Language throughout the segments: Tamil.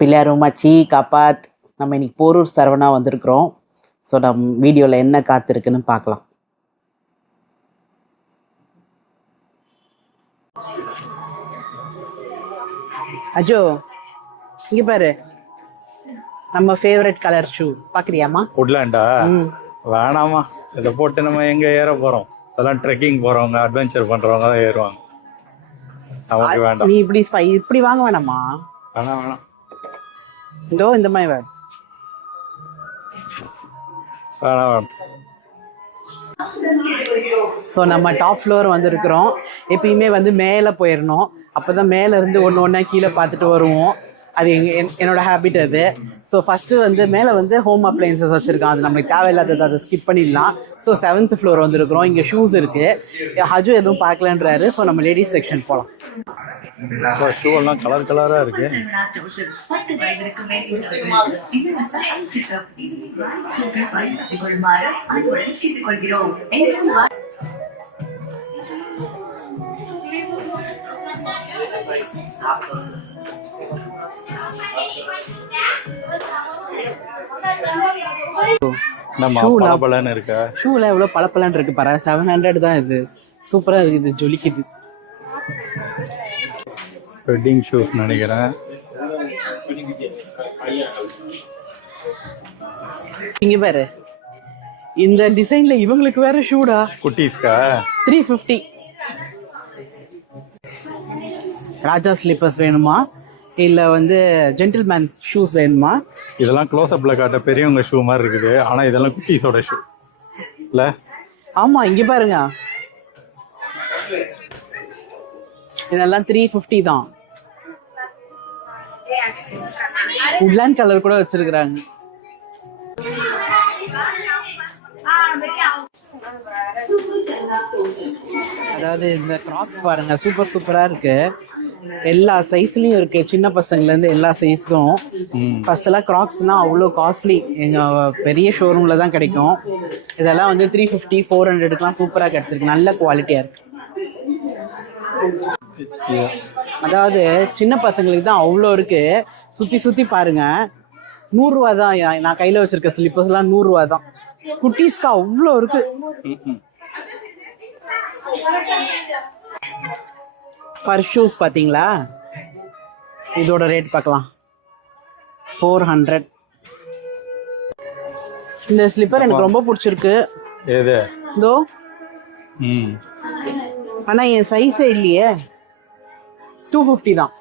பிள்ளையாரு மச்சி காப்பாத். நம்ம இன்னைக்கு போரூர் சரவணா வந்திருக்கிறோம். ஸோ நம்ம வீடியோவில் என்ன காத்திருக்குன்னு பார்க்கலாம். அஜோ இங்கே பாரு, நம்ம ஃபேவரட் கலர் ஷூ பார்க்குறியாம்மா? உட்லாண்டா? வேணாமா, இதை போட்டு நம்ம எங்கே ஏற போகிறோம்? அதெல்லாம் ட்ரெக்கிங் போகிறவங்க, அட்வென்ச்சர் பண்ணுறவங்க தான் ஏறுவாங்க. நமக்கு வேண்டாம். நீ இப்படி வாங்க வேணாமா? வேணாம் வேணாம். இதோ இந்த மாதிரி வேணும். வேணாம் வேணாம். ஸோ நம்ம டாப் ஃப்ளோர் வந்துருக்குறோம். எப்பயுமே மேலே போயிடணும். அப்போ தான் மேலே இருந்து ஒன்று ஒன்றா கீழே பார்த்துட்டு வருவோம். அது என்னோட ஹேபிட் அது. ஸோ ஃபஸ்ட்டு மேலே ஹோம் அப்ளையன்சஸ் வச்சுருக்கான். அது நம்மளுக்கு தேவையில்லாதது, அதை ஸ்கிப் பண்ணிடலாம். ஸோ 7th ஃப்ளோர் வந்துருக்குறோம். இங்கே ஷூஸ் இருக்குது. ஹஜு எதுவும் பார்க்கலன்றாரு. ஸோ நம்ம லேடிஸ் செக்ஷன் போகலாம். ஷூ எல்லாம் கலர் கலராக இருக்கு. ஷூல எவ்வளோ பளபளன்னு இருக்கு பாரு. 700 தான். இது சூப்பரா இருக்குது, ஜொலிக்குது. வெட்டிங் ஷூஸ் நினைக்கிறேன். இங்க பாரு, இந்த டிசைன்ல இவங்களுக்கு வேற ஷூடா. குட்டீஸ்கா 350. ராஜா ஸ்லிப்பர்ஸ் வேணுமா இல்ல ஜென்டில்மேன் ஷூஸ் வேணுமா? இதெல்லாம் க்ளோஸ் அப்ல காட்ட பெரியவங்க ஷூ மாதிரி இருக்குது. ஆனா இதெல்லாம் குட்டீஸோட ஷூ இல்ல? ஆமா, இங்க பாருங்க, இதெல்லாம் 350 தான். உட்லாண்ட் கலர் கூட வச்சிருக்காங்க. அதாவது இந்த கிராக்ஸ் பாருங்க, சூப்பரா இருக்கு. எல்லா சைஸ்லயும் இருக்கு, சின்ன பசங்கள்ல இருந்து எல்லா சைஸ்க்கும். ஃபர்ஸ்ட் எல்லாம் கிராக்ஸ்னா அவ்வளோ காஸ்ட்லி, எங்க பெரிய ஷோரூம்ல தான் கிடைக்கும். இதெல்லாம் 350 400க்குலாம் சூப்பரா கிடைச்சிருக்கு. நல்ல குவாலிட்டியா இருக்கு. அதாவது சின்ன பசங்களுக்கு தான் அவ்வளோ இருக்கு. சுத்தி பாருங்க, 100 ரூபா தான். நான் கையில வச்சிருக்க ஸ்லிப்பர்ஸ் எல்லாம் 100 ரூபா தான். குட்டீஸ்க்கு அவ்வளோ இருக்கு. ஃபர் ஷூஸ் பாத்தீங்களா? இதோட ரேட் பார்க்கலாம், 400. இந்த ஸ்லிப்பர் எனக்கு ரொம்ப பிடிச்சிருக்கு. இதோ, ஆனா என் சைஸே இல்லையே. 250 தான்.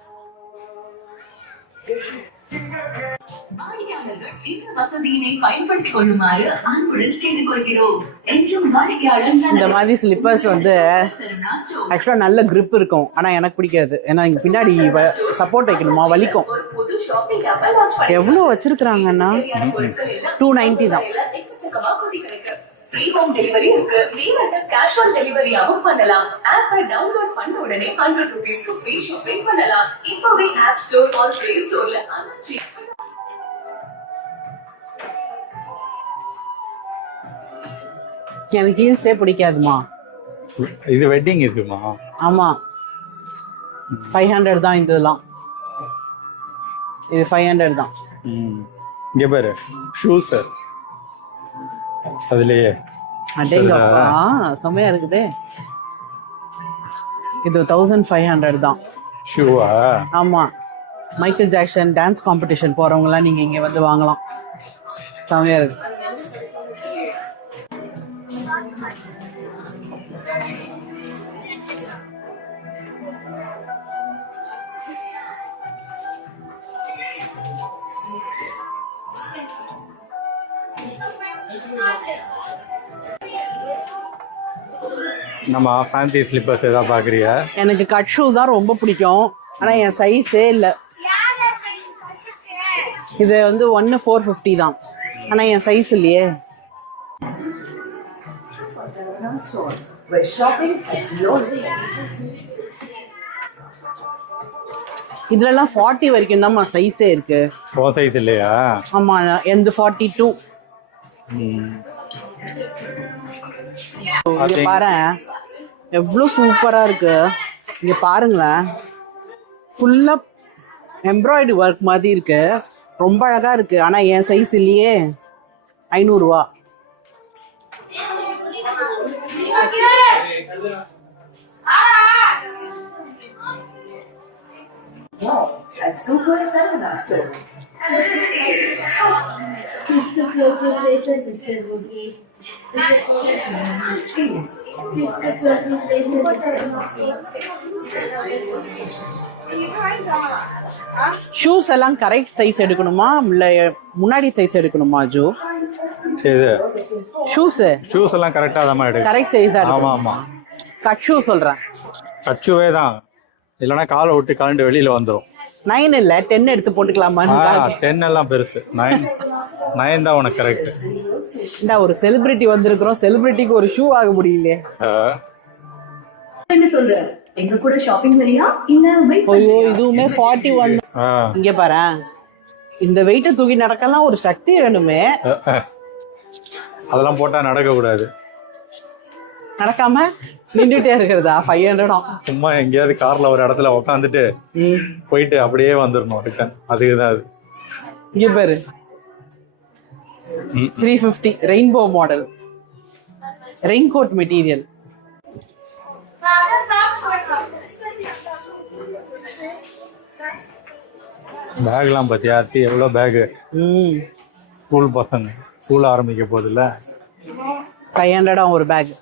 இந்த மாதிரி ஸ்லிப்பர்ஸ் ஆக்சுவலா நல்ல கிரிப் இருக்கும். ஆனா எனக்கு பிடிக்காது. ஏன்னா இங்க பின்னாடி சப்போர்ட் வைக்கணுமா, வலிக்கும். எவ்வளவு வச்சிருக்காங்கன்னா 290 தான். ஃப்ரீ ஹோம் டெலிவரி இருக்கு. நீங்க கேஷ் ஆன் டெலிவரியாவும் பண்ணலாம். ஆப்பை டவுன்லோட் பண்ண உடனே 100 ரூபீஸ்க்கு ஃப்ரீ ஷாப்பிங் பண்ணலாம். இப்போவே ஆப் ஸ்டோர் ஆர் பிளே ஸ்டோர்ல எனக்கு ஹீல்ஸே பிடிக்காதுமா. இது வெட்டிங் இருக்குமா? ஆமா, 500 தான். இதெல்லாம் இது 500 தான். இங்க பாரு, ஷூஸ் அதுலயே அடேங்கப்பா, செமையா இருக்குதே. இது 1500 தான் ஷூவா? ஆமா, மைக்கேல் ஜாக்சன் டான்ஸ் காம்படிஷன் போறவங்க எல்லாம் நீங்க இங்க வாங்கலாம். செமையா இருக்கு. நம்ம ஃபேன்சி ஸ்லிப்பர்ஸ் ஏதாவது பார்க்குறியா? எனக்கு கட் ஷூ தான் ரொம்ப பிடிக்கும். ஆனால் என் சைஸே இல்லை. இது 1 450 தான். ஆனால் என் சைஸ் இல்லையே. இதுலலாம் 40 வரைக்கும் தான் சைஸே இருக்கு. ஓ சைஸ் இல்லையா? ஆமா, எந்த 42. இங்க பாரு, எவ்வளவு சூப்பரா இருக்கு. இங்க பாருங்களேன், ஃபுல்லா எம்ப்ராய்டரி ஒர்க் மாதிரி இருக்கு, ரொம்ப அழகா இருக்கு. ஆனா என் சைஸ் இல்லையே. 500 ரூபா. ஷூஸ் எல்லாம் கரெக்ட் சைஸ் எடுக்கணுமா இல்ல முன்னாடி சைஸ் எடுக்கணுமா ஜோ? இது ஷூஸ் எல்லாம் கரெக்டா தான் எடுக்கும். கரெக்ட் சைஸ் தான். ஆமா ஆமா. கட் ஷூ சொல்றேன். கச்சுவே தான், இல்லைன்னா காலை விட்டு கலண்டு வெளியில வந்துடும். 9 இல்ல 10 எடுத்து போட்டுக்கலாமான்னு. 10 எல்லாம் பெருசு. 9 தான் உனக்கு கரெக்ட். ஒரு செலிபிரிட்டி வந்திருக்கிறோம், செலிபிரிட்டிக்கு ஒரு ஷூ ஆக முடியலையே. என்ன சொல்ற? எங்க கூட ஷாப்பிங் வரியா இல்ல வெயிட் ஐயோ இதுவுமே 41. இங்க பாரு, இந்த வெயிட்ட தூக்கி நடக்கலாம் ஒரு சக்தி வேணுமே. அதெல்லாம் போட்டா நடக்க கூடாது. நடக்காம நின்றுட்டே இருக்கிறதா? 500. சும்மா எங்கேயாவது கார்ல ஒரு இடத்துல உட்காந்துட்டு போயிட்டு அப்படியே வந்துடணும் ரிட்டர்ன். அதுக்குதான் அது. இங்க பாரு 350 rainbow model, rain coat material. பேக்லாம் பத்தியா எவ்வளவு பேகு. ஸ்கூல் பசங்க ஸ்கூல் ஆரம்பிக்க போதில்ல. 500 ஒரு பேக்.